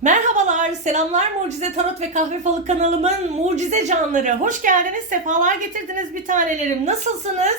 Merhabalar, selamlar Mucize Tarot ve Kahve Falı kanalımın mucize canları. Hoş geldiniz, sefalar getirdiniz bir tanelerim. Nasılsınız?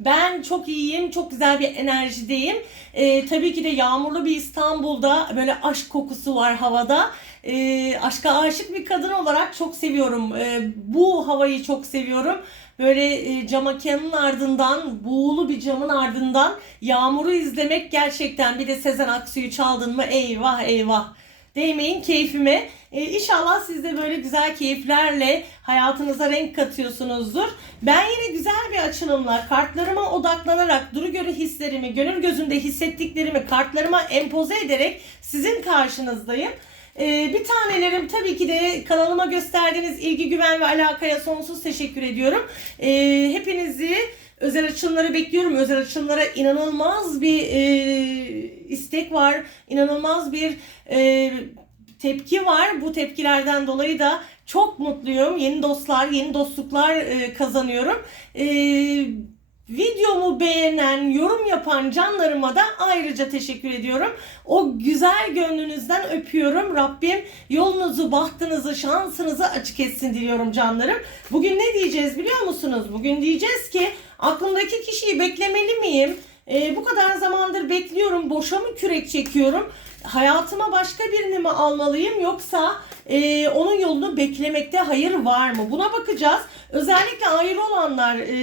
Ben çok iyiyim, çok güzel bir enerjideyim. Ee, tabii ki de yağmurlu bir İstanbul'da böyle aşk kokusu var havada. Ee, aşka aşık bir kadın olarak çok seviyorum. Ee, bu havayı çok seviyorum. Böyle e, cam mekanın ardından, buğulu bir camın ardından yağmuru izlemek gerçekten bir de Sezen Aksu'yu çaldın mı eyvah eyvah. Değmeyin keyfime. Ee, inşallah siz de böyle güzel keyiflerle hayatınıza renk katıyorsunuzdur. Ben yine güzel bir açılımla kartlarıma odaklanarak duru göre hislerimi, gönül gözünde hissettiklerimi kartlarıma empoze ederek sizin karşınızdayım. Ee, bir tanelerim tabii ki de kanalıma gösterdiğiniz ilgi, güven ve alakaya sonsuz teşekkür ediyorum. Ee, hepinizi özel açılımlara bekliyorum. Özel açılımlara inanılmaz bir e, istek var. İnanılmaz bir e, tepki var. Bu tepkilerden dolayı da çok mutluyum. Yeni dostlar, yeni dostluklar e, kazanıyorum. E, videomu beğenen, yorum yapan canlarıma da ayrıca teşekkür ediyorum. O güzel gönlünüzden öpüyorum. Rabbim yolunuzu, bahtınızı, şansınızı açık etsin diliyorum canlarım. Bugün ne diyeceğiz biliyor musunuz? Bugün diyeceğiz ki aklımdaki kişiyi beklemeli miyim? Ee, bu kadar zamandır bekliyorum. Boşa mı kürek çekiyorum? Hayatıma başka birini mi almalıyım yoksa e, onun yolunu beklemekte hayır var mı? Buna bakacağız. Özellikle ayrı olanlar, e,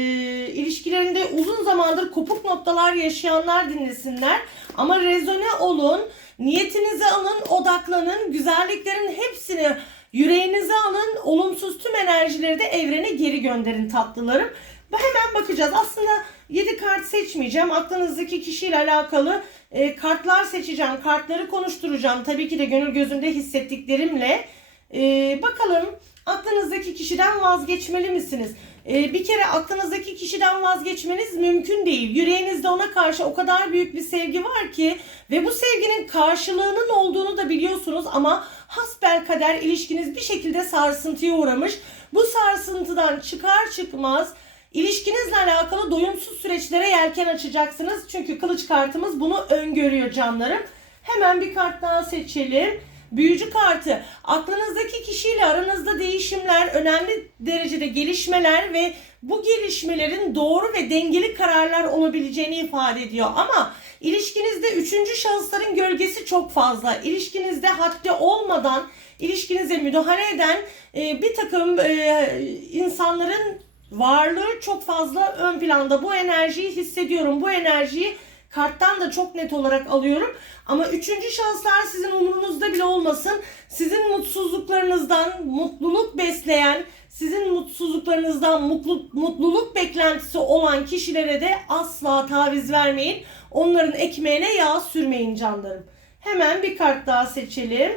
ilişkilerinde uzun zamandır kopuk noktalar yaşayanlar dinlesinler. Ama rezone olun, niyetinizi alın, odaklanın, güzelliklerin hepsini yüreğinize alın, olumsuz tüm enerjileri de evrene geri gönderin tatlılarım. Hemen bakacağız. Aslında 7 kart seçmeyeceğim. Aklınızdaki kişiyle alakalı e, kartlar seçeceğim. Kartları konuşturacağım. Tabii ki de gönül gözünde hissettiklerimle. E, bakalım aklınızdaki kişiden vazgeçmeli misiniz? E, bir kere aklınızdaki kişiden vazgeçmeniz mümkün değil. Yüreğinizde ona karşı o kadar büyük bir sevgi var ki ve bu sevginin karşılığının olduğunu da biliyorsunuz ama hasbel kader ilişkiniz bir şekilde sarsıntıya uğramış. Bu sarsıntıdan çıkar çıkmaz İlişkinizle alakalı doyumsuz süreçlere yelken açacaksınız. Çünkü kılıç kartımız bunu öngörüyor canlarım. Hemen bir kart daha seçelim. Büyücü kartı. Aklınızdaki kişiyle aranızda değişimler, önemli derecede gelişmeler ve bu gelişmelerin doğru ve dengeli kararlar olabileceğini ifade ediyor. Ama ilişkinizde üçüncü şahısların gölgesi çok fazla. İlişkinizde haddi olmadan ilişkinize müdahale eden e, bir takım e, insanların varlığı çok fazla ön planda. Bu enerjiyi hissediyorum. Bu enerjiyi karttan da çok net olarak alıyorum. Ama üçüncü şahıslar sizin umurunuzda bile olmasın. Sizin mutsuzluklarınızdan mutluluk besleyen, sizin mutsuzluklarınızdan mutlu, mutluluk beklentisi olan kişilere de asla taviz vermeyin. Onların ekmeğine yağ sürmeyin canlarım. Hemen bir kart daha seçelim.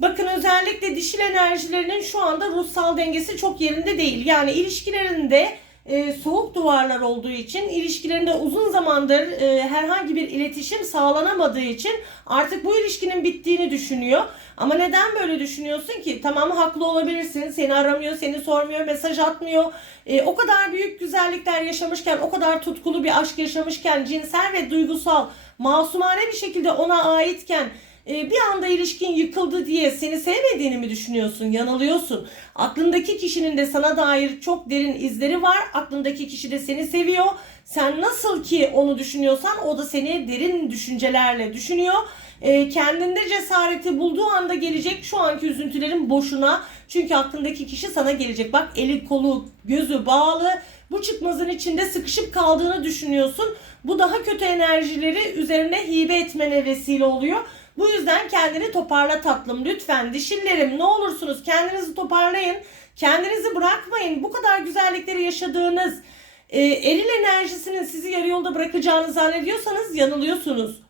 Bakın özellikle dişil enerjilerinin şu anda ruhsal dengesi çok yerinde değil. Yani ilişkilerinde e, soğuk duvarlar olduğu için, ilişkilerinde uzun zamandır e, herhangi bir iletişim sağlanamadığı için artık bu ilişkinin bittiğini düşünüyor. Ama neden böyle düşünüyorsun ki? Tamam haklı olabilirsin. Seni aramıyor, seni sormuyor, mesaj atmıyor. E, o kadar büyük güzellikler yaşamışken, o kadar tutkulu bir aşk yaşamışken, cinsel ve duygusal, masumane bir şekilde ona aitken e, bir anda ilişkin yıkıldı diye seni sevmediğini mi düşünüyorsun? Yanılıyorsun. Aklındaki kişinin de sana dair çok derin izleri var. Aklındaki kişi de seni seviyor. Sen nasıl ki onu düşünüyorsan o da seni derin düşüncelerle düşünüyor. E, kendinde cesareti bulduğu anda gelecek şu anki üzüntülerin boşuna. Çünkü aklındaki kişi sana gelecek. Bak eli kolu gözü bağlı. Bu çıkmazın içinde sıkışıp kaldığını düşünüyorsun. Bu daha kötü enerjileri üzerine hibe etmene vesile oluyor. Bu yüzden kendini toparla tatlım lütfen. Dişillerim ne olursunuz kendinizi toparlayın. Kendinizi bırakmayın. Bu kadar güzellikleri yaşadığınız e, eril enerjisinin sizi yarı yolda bırakacağını zannediyorsanız yanılıyorsunuz.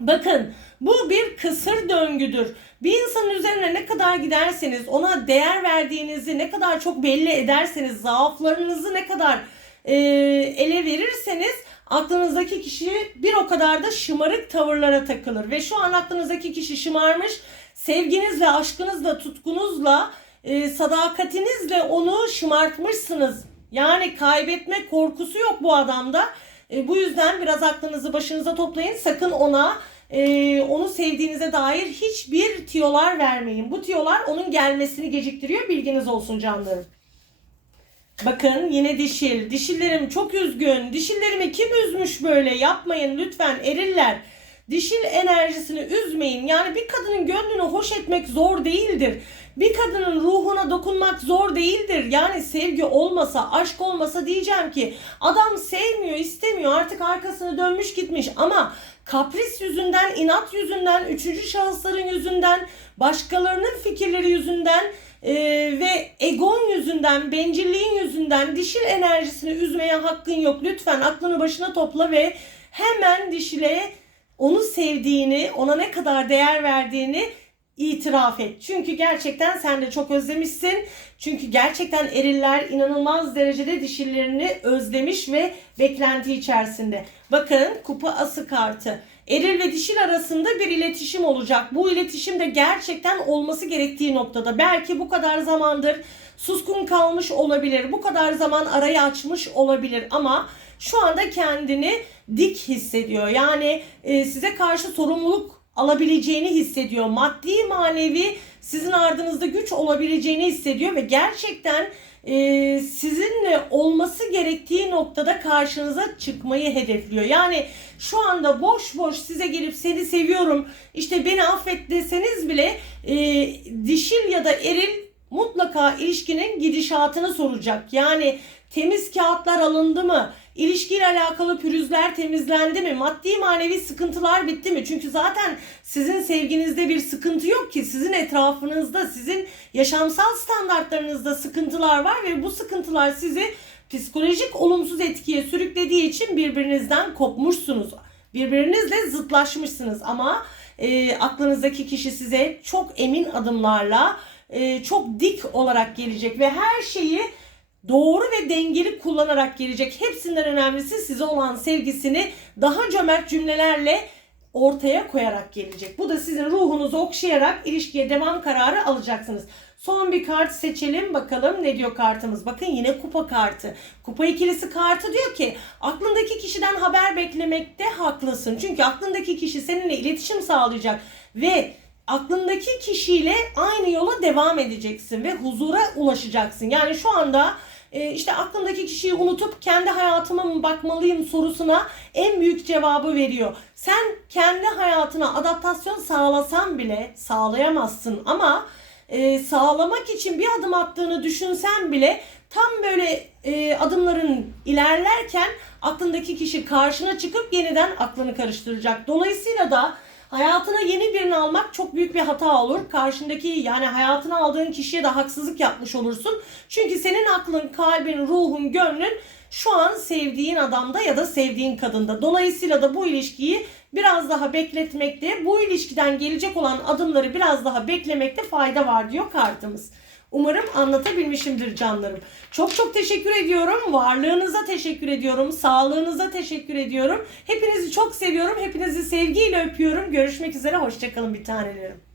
Bakın bu bir kısır döngüdür. Bir insanın üzerine ne kadar giderseniz, ona değer verdiğinizi ne kadar çok belli ederseniz, zaaflarınızı ne kadar e, ele verirseniz aklınızdaki kişi bir o kadar da şımarık tavırlara takılır. Ve şu an aklınızdaki kişi şımarmış. Sevginizle, aşkınızla, tutkunuzla, e, sadakatinizle onu şımartmışsınız. Yani kaybetme korkusu yok bu adamda. E, bu yüzden biraz aklınızı başınıza toplayın. Sakın ona e, onu sevdiğinize dair hiçbir tiyolar vermeyin. Bu tiyolar onun gelmesini geciktiriyor. Bilginiz olsun canlarım. Bakın yine dişil. Dişillerim çok üzgün. Dişillerimi kim üzmüş böyle? Yapmayın lütfen eriller. Dişil enerjisini üzmeyin. Yani bir kadının gönlünü hoş etmek zor değildir. Bir kadının ruhuna dokunmak zor değildir. Yani sevgi olmasa, aşk olmasa diyeceğim ki adam sevmiyor, istemiyor. Artık arkasını dönmüş gitmiş ama kapris yüzünden, inat yüzünden, üçüncü şahısların yüzünden, başkalarının fikirleri yüzünden ee, ve egon yüzünden, bencilliğin yüzünden dişil enerjisini üzmeye hakkın yok. Lütfen aklını başına topla ve hemen dişile onu sevdiğini, ona ne kadar değer verdiğini itiraf et. Çünkü gerçekten sen de çok özlemişsin. Çünkü gerçekten eriller inanılmaz derecede dişillerini özlemiş ve beklenti içerisinde. Bakın kupa ası kartı. Eril ve dişil arasında bir iletişim olacak. Bu iletişim de gerçekten olması gerektiği noktada. Belki bu kadar zamandır suskun kalmış olabilir. Bu kadar zaman arayı açmış olabilir ama şu anda kendini dik hissediyor. Yani e, size karşı sorumluluk alabileceğini hissediyor. Maddi manevi sizin ardınızda güç olabileceğini hissediyor ve gerçekten e, sizinle olması gerektiği noktada karşınıza çıkmayı hedefliyor. Yani şu anda boş boş size gelip seni seviyorum işte beni affet deseniz bile e, dişil ya da eril mutlaka ilişkinin gidişatını soracak. Yani temiz kağıtlar alındı mı? İlişkiyle alakalı pürüzler temizlendi mi? Maddi manevi sıkıntılar bitti mi? Çünkü zaten sizin sevginizde bir sıkıntı yok ki. Sizin etrafınızda, sizin yaşamsal standartlarınızda sıkıntılar var ve bu sıkıntılar sizi psikolojik olumsuz etkiye sürüklediği için birbirinizden kopmuşsunuz. Birbirinizle zıtlaşmışsınız ama e, aklınızdaki kişi size çok emin adımlarla e, çok dik olarak gelecek ve her şeyi doğru ve dengeli kullanarak gelecek. Hepsinden önemlisi size olan sevgisini daha cömert cümlelerle ortaya koyarak gelecek. Bu da sizin ruhunuzu okşayarak ilişkiye devam kararı alacaksınız. Son bir kart seçelim bakalım ne diyor kartımız. Bakın yine kupa kartı. Kupa ikilisi kartı diyor ki aklındaki kişiden haber beklemekte haklısın. Çünkü aklındaki kişi seninle iletişim sağlayacak ve aklındaki kişiyle aynı yola devam edeceksin ve huzura ulaşacaksın. Yani şu anda e, işte aklındaki kişiyi unutup kendi hayatıma mı bakmalıyım sorusuna en büyük cevabı veriyor. Sen kendi hayatına adaptasyon sağlasan bile sağlayamazsın ama e, sağlamak için bir adım attığını düşünsen bile tam böyle e, adımların ilerlerken aklındaki kişi karşına çıkıp yeniden aklını karıştıracak. Dolayısıyla da Hayatına yeni birini almak çok büyük bir hata olur. Karşındaki yani hayatına aldığın kişiye de haksızlık yapmış olursun. Çünkü senin aklın, kalbin, ruhun, gönlün şu an sevdiğin adamda ya da sevdiğin kadında. Dolayısıyla da bu ilişkiyi biraz daha bekletmekte, bu ilişkiden gelecek olan adımları biraz daha beklemekte fayda var diyor kartımız. Umarım anlatabilmişimdir canlarım. Çok çok teşekkür ediyorum. Varlığınıza teşekkür ediyorum. Sağlığınıza teşekkür ediyorum. Hepinizi çok seviyorum. Hepinizi sevgiyle öpüyorum. Görüşmek üzere. Hoşçakalın bir tanelerim.